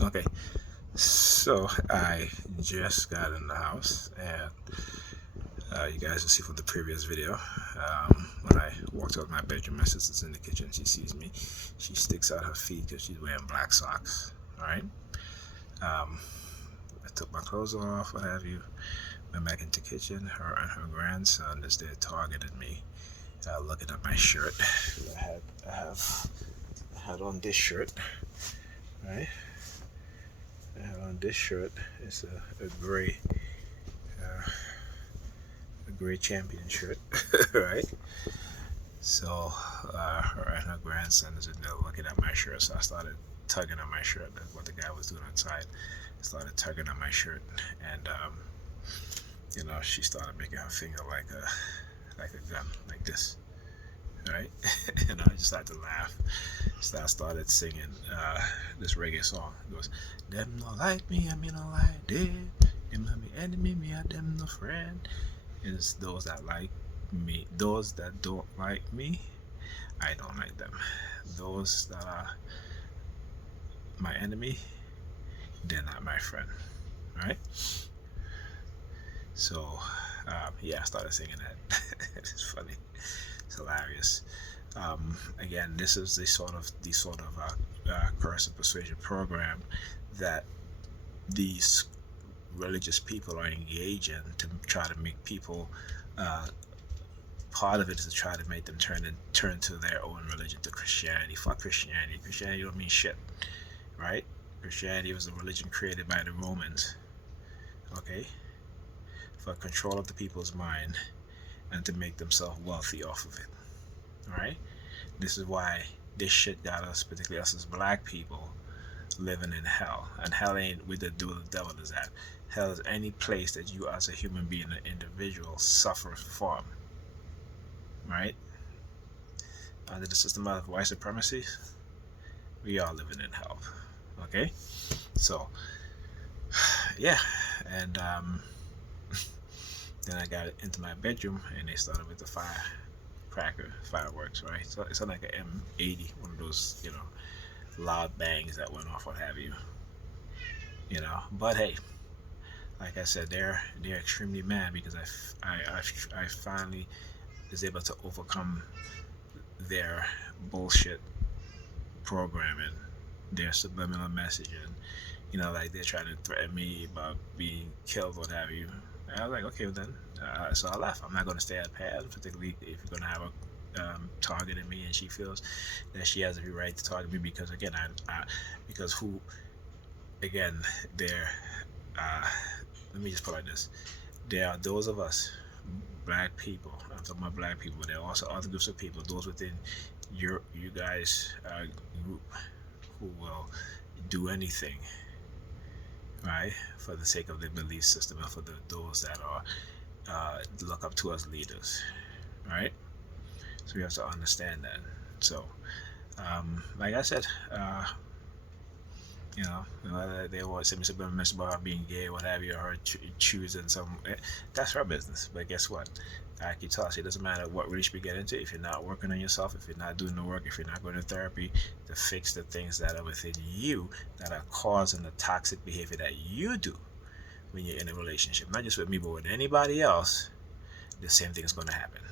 Okay, so I just got in the house, and you guys will see from the previous video. When I walked out of my bedroom, my sister's in the kitchen. She sees me. She sticks out her feet because she's wearing black socks. All right. Um, I took my clothes off, what have you. Went back into the kitchen. Her and her grandson is there targeted me, looking at my shirt. I had on this shirt, right? I had on this shirt. It's a gray, uh, a gray champion shirt, right? So her and her grandson is in there looking at my shirt. So I started tugging on my shirt. That's what the guy was doing outside. I started tugging on my shirt, and she started making her finger like a gun, like this, right? And I just started to laugh. So I started singing this reggae song. It goes, "Them no like me, I mean no like them. Them not me enemy, me and them no friend." It's those that like me. Those that don't like me, I don't like them. Those that are my enemy, they're not my friend, right? So, yeah, I started singing that. It's funny. It's hilarious. Again, this is the sort of coercive persuasion program that these religious people are engaged in to try to make people. Part of it is to try to make them turn to their own religion, to Christianity. Fuck Christianity. Christianity don't mean shit, right? Christianity was a religion created by the Romans, okay, for control of the people's mind and to make themselves wealthy off of it. All right. This is why this shit got us, particularly us as black people, living in hell. And hell ain't with the do the devil is at. Hell is any place that you as a human being, an individual, suffer from. Right? Under the system of white supremacy, we are living in hell. Okay? So, yeah. And then I got into my bedroom and they started with the fireworks, right? So it's like an M80, one of those, loud bangs that went off, what have you. But hey, like I said, they're extremely mad because I finally was able to overcome their bullshit programming, their subliminal messaging. Like they're trying to threaten me about being killed, what have you. And I was like, okay, well then. So I left. I'm not going to stay at Paz, particularly if you're going to have a targeting me, and she feels that she has every right to target me because again, because who, again, they're. Uh, Let me just put it like this: there are those of us, black people. I'm talking about black people, but there are also other groups of people, those within you guys group, who will do anything, right, for the sake of their belief system and for those that are look up to us leaders, right? So we have to understand that. So, like I said, they always say Mr. Bowman mentioned about her being gay, what have you, or her choosing some. That's her business. But guess what? I keep telling you, it doesn't matter what relationship you get into. If you're not working on yourself, if you're not doing the work, if you're not going to therapy to fix the things that are within you that are causing the toxic behavior that you do when you're in a relationship, not just with me, but with anybody else, the same thing is going to happen.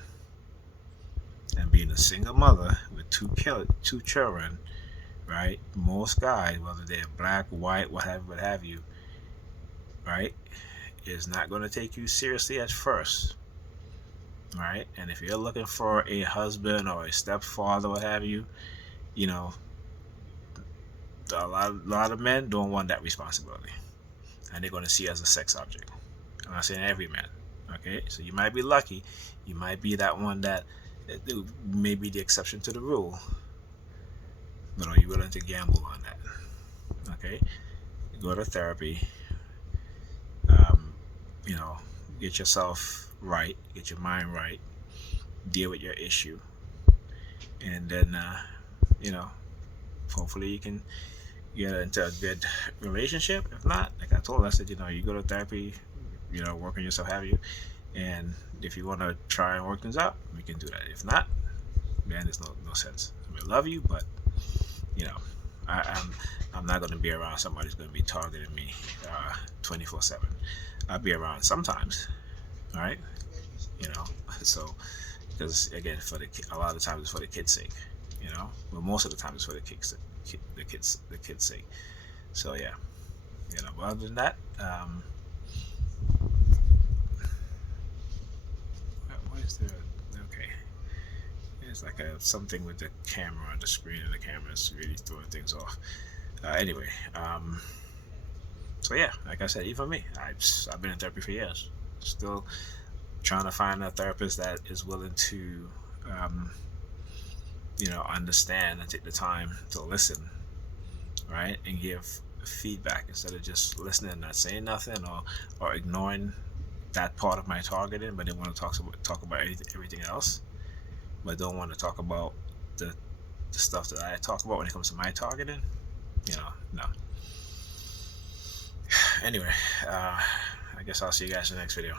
And being a single mother with two children, right? Most guys, whether they're black, white, what have you, right, is not going to take you seriously at first, right? And if you're looking for a husband or a stepfather, what have you, you know, a lot of men don't want that responsibility, and they're going to see you as a sex object. I'm not saying every man, okay? So you might be lucky, you might be that one that may be the exception to the rule, but are you willing to gamble on that? Okay, go to therapy. Um, you know, get yourself right, get your mind right, deal with your issue, and then you know, hopefully you can get into a good relationship. If not, like I told, I said, you go to therapy, work on yourself, have you, and if you want to try and work things out, we can do that. If not, then there's no sense. I love you, but you know, I'm not going to be around somebody who's going to be targeting me 24/7. I'll be around sometimes, all right? You know, so because again, a lot of the times it's for the kids' sake, you know, but most of the time it's for the kids' sake. So yeah, you know. But other than that, what is there? Okay, it's like something with the camera on the screen, and the camera is really throwing things off. Anyway, so yeah, like I said, even for me, I've been in therapy for years. Still trying to find a therapist that is willing to, um, understand and take the time to listen, right, and give feedback instead of just listening and not saying nothing, or ignoring that part of my targeting, but they want to talk about everything else, but don't want to talk about the stuff that I talk about when it comes to my targeting. No. Anyway, I guess I'll see you guys in the next video.